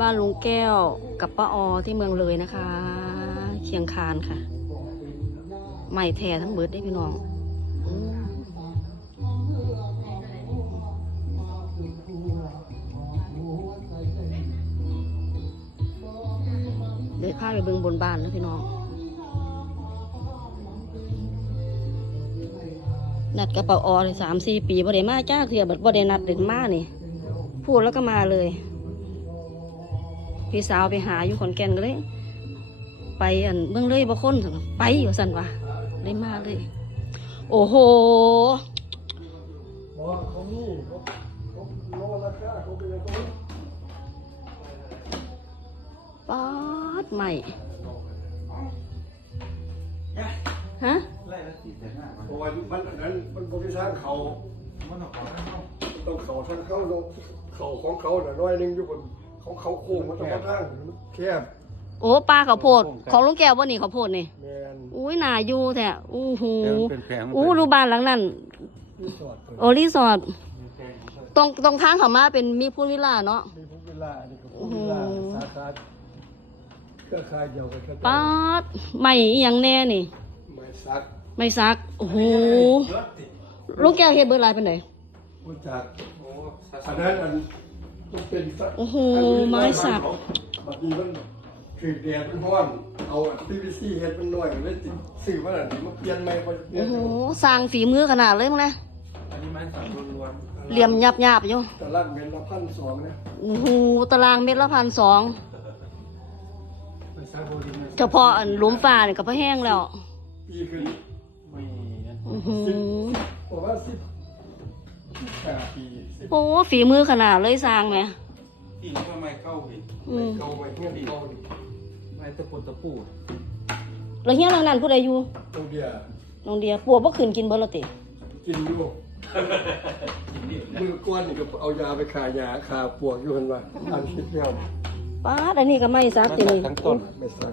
บ้านลุงแก้วกับป้าออที่เมืองเลยนะคะเชียงคานค่ะ ใหม่แท้ทั้งเบิดได้พี่น้องเดี๋ยวพาไปเบิงบนบ้านแล้วพี่น้อง นัดกับป้าออเลยสามสี่ปีบ่ได้มาจ้าเถื่อบัดบ่ได้นัดเด็ดมานี่พูดแล้วก็มาเลย พี่สาวไปหาอยู่ขอนแก่นก็เลย ไปอันเมืองเลยบ่คนซั่นไปอยู่สันวะได้มาเลย โอ้โหบอกเขานี่เขาเขาโลราคาเขาเป็นยังไงป๊าดใหม่ฮะไล่ละสี่แสนห้าพันเพราะว่ามันอันนั้นมันบริษัทเขามันออกของเข้าต้องเขาทางเขาเขาของเขาหน่อยน้อยหนึงอยู่บน ของเขาโค้งมันต้องมาทางแคบโอ้ปลาข้าวโพดของลุงแก้วบ่นี่ข้าวโพดนี่แมนอุ้ยหนาอยู่แท้อู้หูแต่มันเป็นแผงมันอู้รูบ้านหลังนั้นรีสอร์ทเปิดโอรีสอร์ทเป็นแผงตรงตรงทางเขามาเป็นมีพูนวิลล่าเนาะ มีพวกเวลาอันนี้ก็พวกเวลาสาขาเครือข่ายเดียวกันก็ป๊าดใหม่อีหยังแน่นี่ ไม่ซักไม่ซักโอ้โหลุงแก้วเฮ็ดเบิดหลายปานใดรู้จักโอ้อันนั้นอัน ต้องเป็นสักโอ้โหไม้สักบางทีมันคือแดดมันร้อน เอาพีวีซีเฮ็ดมันน้อยเลยติซื้อมาอันนี้มาเปลี่ยนใหม่พอเปลี่ยโอ้นโหสร้างฝีมือขนาดเลยมั้งนะอันนี้ไม้สักล้วนเหลี่ยมหยับหยาบๆอยู่ตลาดเมนละพันสองนะโอ้โหตารางเมตรละพันสองไปซักโบดีนะเฉพาะอันหลุมฟ้านี่ก็พอแห้งแล้วปีขึ้นๆไม่อื้อหือบอกว่าสิบ ห้าปีสิบโอ้ฝีมือขนาดเลยสร้างไหมที่นี่ก็ไม้เข้าพี่อืมเก่าไว้เงี้ยเก่าดิไม้ตะปูตะปูแล้วเฮียหลังนั้นผู้ใดอยู่ตรงเดียวน้องเดียปัวบ่ขึ้นกินเบิดและติกินอยู่มือก้อนนี่ก็เอายาไปขายาขาปวกอยู่หันว่าอันคิดแล้วป้าดอันนี้ก็ไม่ซักตินี่ทั้งต้นไม่ซัก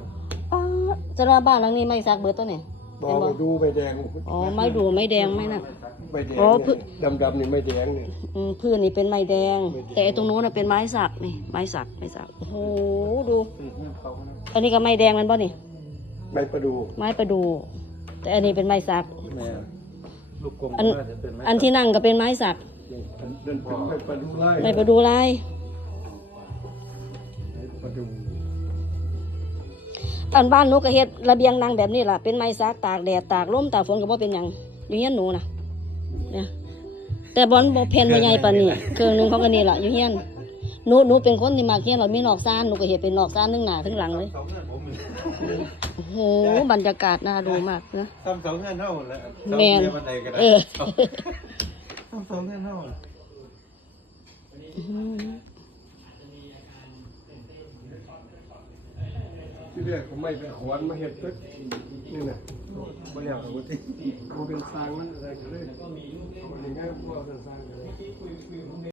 ป้าดจะว่าบ้านหลังนี้ไม่ซักเบิดตัวนี่ บอกไปดูใบแดงอ๋อไม้ดูไม้แดงไม้นั่นใบแดงอ๋อพืเนี่ยดำๆนี่ไม่แดงเนี่ย อืมพื้นนี่เป็นไม้แดง ไม้แดง แต่ไอ้ตรงโน้นน่ะเป็นไม้สักนี่ไม้สักไม้สักโอ้โหดูคือเนี่ยเขานะอันนี้ก็ไม้แดงแมันบ่นี่ ใบประดูไม้ประดู แต่อันนี้เป็นไม้สักแม่ลูกกลมอันก็จะเป็นไม้อันที่นั่งก็เป็นไม้สักนี่เดินเป็นใบประดูไล่ไม้ประดูลายใบประดู อันบ้านหนูก็เฮ็ดระเบียงนั่งแบบนี้ล่ะเป็นไม้สักตากแดดตากลมตากฝนก็บ่เป็นหยังอยู่เฮียนหนูน่ะเนี่ยแต่บอลบ่แผ่นบ่ใหญ่ปานนี้เครื่องหนึงเขาก็นี่ล่ะอยู่เฮียนหนูหนูเป็นคนที่มักเฮียนเรามีนอกซ่านหนูก็เฮ็ดเป็นนอกซ่านทั้งหน้าทั้งหลังเลยเสาเงินผมมีโอ้โหบรรยากาศน่าดูมากนะซ้ำเสาเงินเท่าแล้วแม่นเสาเงินบันไดก็ได้เออซ้ำเสาเงินเท่า อื้อหือที่เรียกเขาไม่ไปขอนมาเห็ดตึกนี่นะบ่แล้วกับบ่ติบ่เป็นสร้างมันอะไรก็เลยเอาอันนี้ง่ายกว่าเป็นสร้างกันเลย